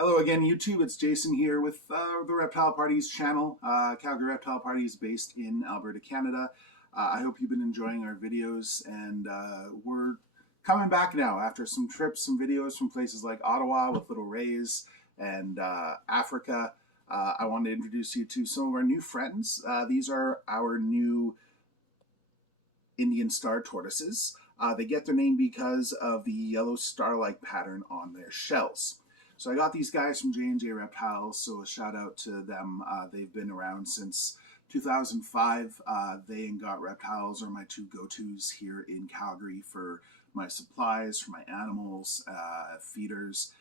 Hello again, YouTube. It's Jason here with the Reptile Parties channel. Calgary Reptile Parties based in Alberta, Canada. I hope you've been enjoying our videos, and we're coming back now after some trips, some videos from places like Ottawa with Little Rays and Africa. I wanted to introduce you to some of our new friends. These are our new Indian Star Tortoises. They get their name because of the yellow star-like pattern on their shells. So I got these guys from J&J Reptiles, so a shout out to them. They've been around since 2005. They and Got Reptiles are my two go-tos here in Calgary for my supplies, for my animals, feeders,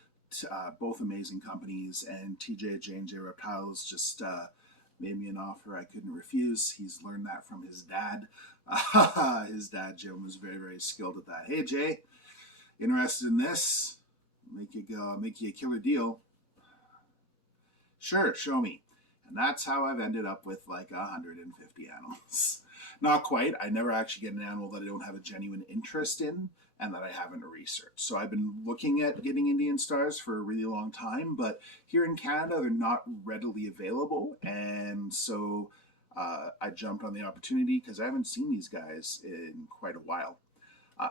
both amazing companies. And TJ at J&J Reptiles just made me an offer I couldn't refuse. He's learned that from his dad. His dad, Jim, was very, very skilled at that. Hey, Jay, interested in this? Make you a killer deal. Sure, show me. And that's how I've ended up with like 150 animals. Not quite. I never actually get an animal that I don't have a genuine interest in and that I haven't researched. So I've been looking at getting Indian Stars for a really long time, but here in Canada, they're not readily available. And so I jumped on the opportunity because I haven't seen these guys in quite a while.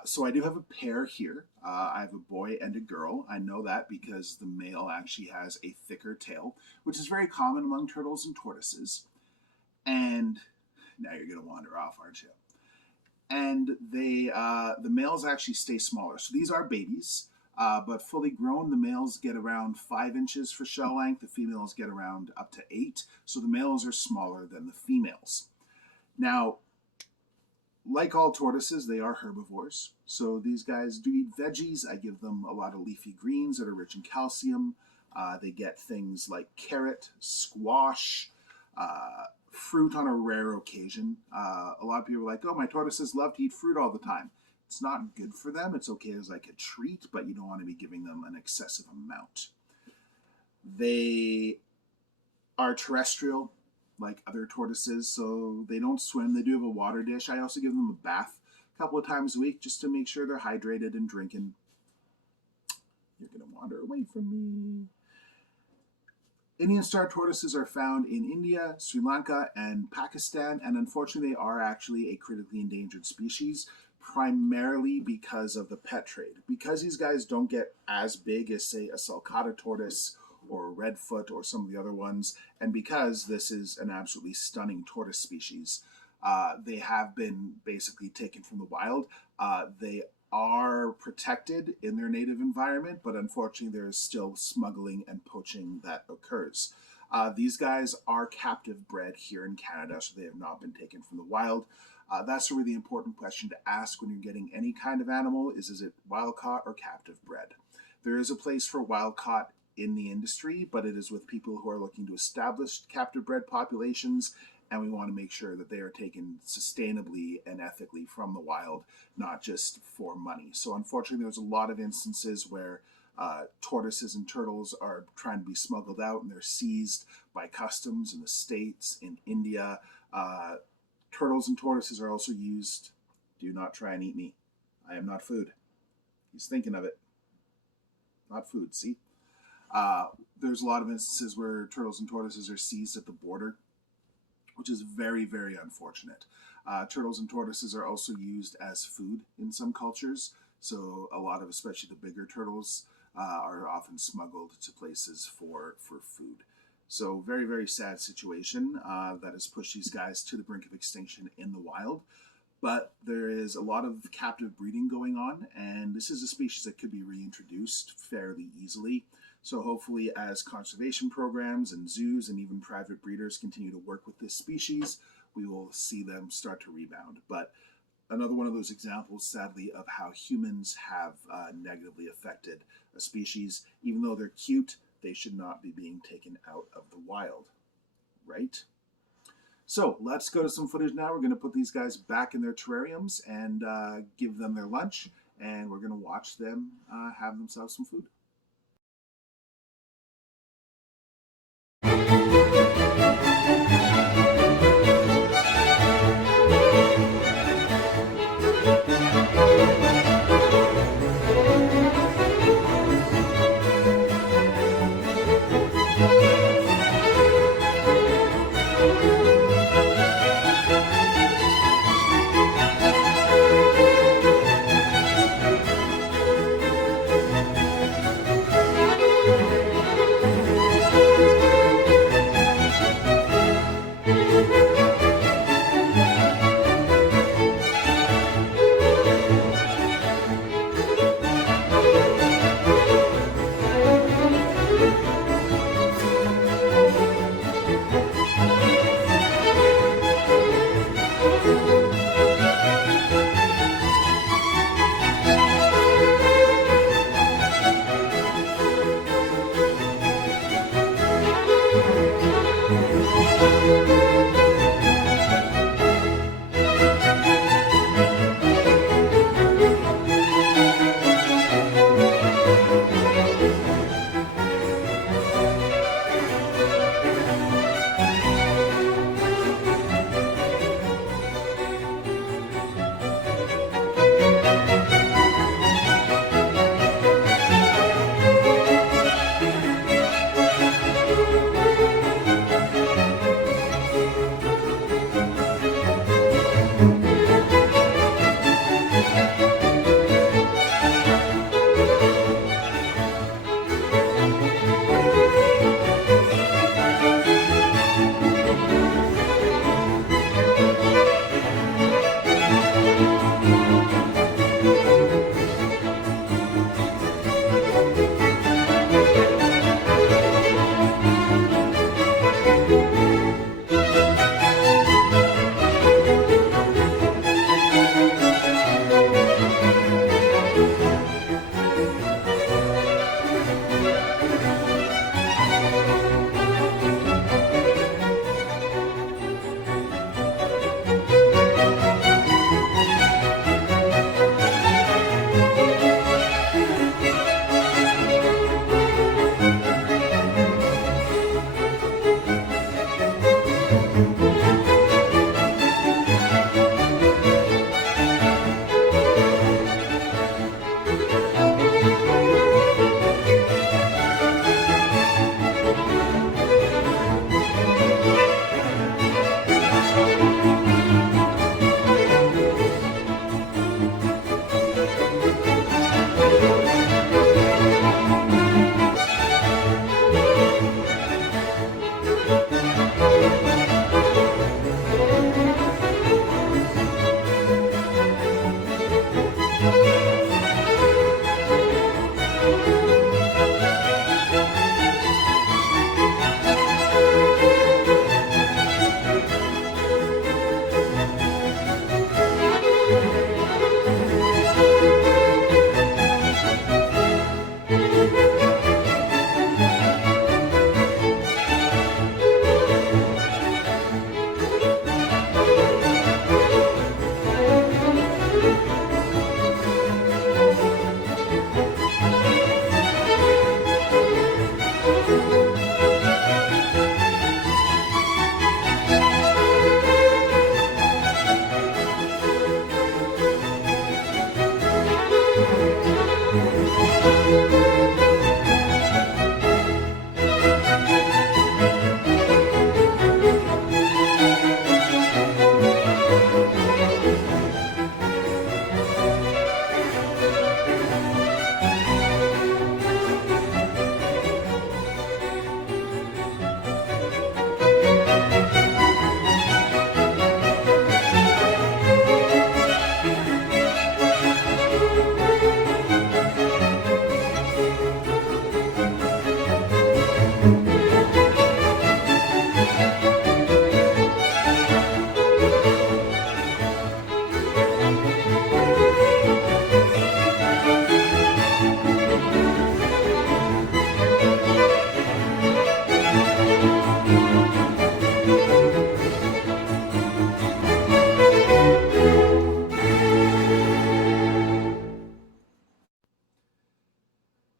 So I do have a pair here. I have a boy and a girl. I know that because the male actually has a thicker tail, which is very common among turtles and tortoises. And now you're going to wander off, aren't you? And the males actually stay smaller. So these are babies, but fully grown, the males get around 5 inches for shell length. The females get around up to 8. So the males are smaller than the females. Now, like all tortoises, they are herbivores. So these guys do eat veggies. I give them a lot of leafy greens that are rich in calcium. They get things like carrot, squash, fruit on a rare occasion. A lot of people are like, oh, my tortoises love to eat fruit all the time. It's not good for them. It's okay as like a treat, but you don't want to be giving them an excessive amount. They are terrestrial, like other tortoises, so they don't swim. They do have a water dish. I also give them a bath a couple of times a week just to make sure they're hydrated and drinking. You're going to wander away from me. Indian Star Tortoises are found in India, Sri Lanka, and Pakistan, and unfortunately they are actually a critically endangered species, primarily because of the pet trade. Because these guys don't get as big as, say, a sulcata tortoise or redfoot or some of the other ones, and because this is an absolutely stunning tortoise species, they have been basically taken from the wild. They are protected in their native environment, but unfortunately there is still smuggling and poaching that occurs. These guys are captive bred here in Canada, so they have not been taken from the wild. That's a really important question to ask when you're getting any kind of animal is it wild caught or captive bred? There is a place for wild caught in the industry, but it is with people who are looking to establish captive bred populations, and we want to make sure that they are taken sustainably and ethically from the wild, not just for money. So unfortunately, there's a lot of instances where tortoises and turtles are trying to be smuggled out and they're seized by customs in the States, in India. Turtles and tortoises are also used. Do not try and eat me. I am not food. He's thinking of it. Not food, see? There's a lot of instances where turtles and tortoises are seized at the border, which is very, very unfortunate. Turtles and tortoises are also used as food in some cultures. So a lot of, especially the bigger turtles, are often smuggled to places for food. So very, very sad situation that has pushed these guys to the brink of extinction in the wild. But there is a lot of captive breeding going on, and this is a species that could be reintroduced fairly easily. So hopefully as conservation programs and zoos and even private breeders continue to work with this species, we will see them start to rebound. But another one of those examples, sadly, of how humans have negatively affected a species. Even though they're cute, they should not be being taken out of the wild, right? So let's go to some footage now. We're going to put these guys back in their terrariums and give them their lunch, and we're going to watch them have themselves some food.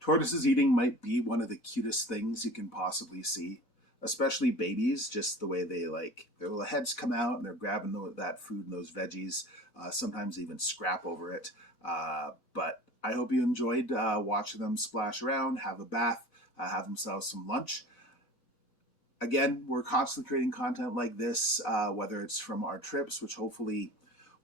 Tortoises eating might be one of the cutest things you can possibly see, especially babies, just the way they their little heads come out and they're grabbing that food and those veggies, sometimes even scrap over it. But I hope you enjoyed watching them splash around, have a bath, have themselves some lunch. Again, we're constantly creating content like this, whether it's from our trips, which hopefully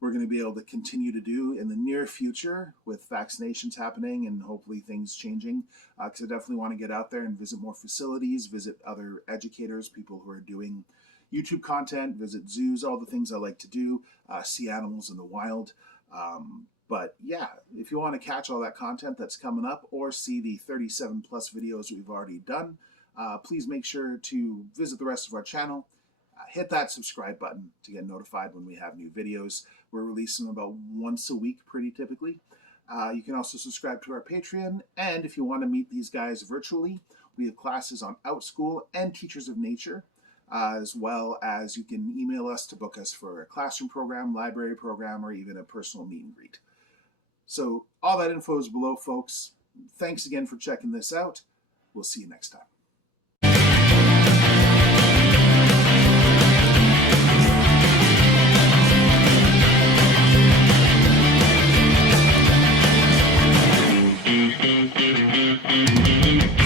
we're going to be able to continue to do in the near future with vaccinations happening and hopefully things changing. Because I definitely want to get out there and visit more facilities, visit other educators, people who are doing YouTube content, visit zoos, all the things I like to do, see animals in the wild. But yeah, if you want to catch all that content that's coming up or see the 37 plus videos we've already done, please make sure to visit the rest of our channel. Hit that subscribe button to get notified when we have new videos. We're releasing them about once a week, pretty typically. You can also subscribe to our Patreon, and if you want to meet these guys virtually, we have classes on OutSchool and Teachers of Nature, as well as you can email us to book us for a classroom program, library program, or even a personal meet and greet. So all that info is below, folks. Thanks again for checking this out. We'll see you next time. Thank you.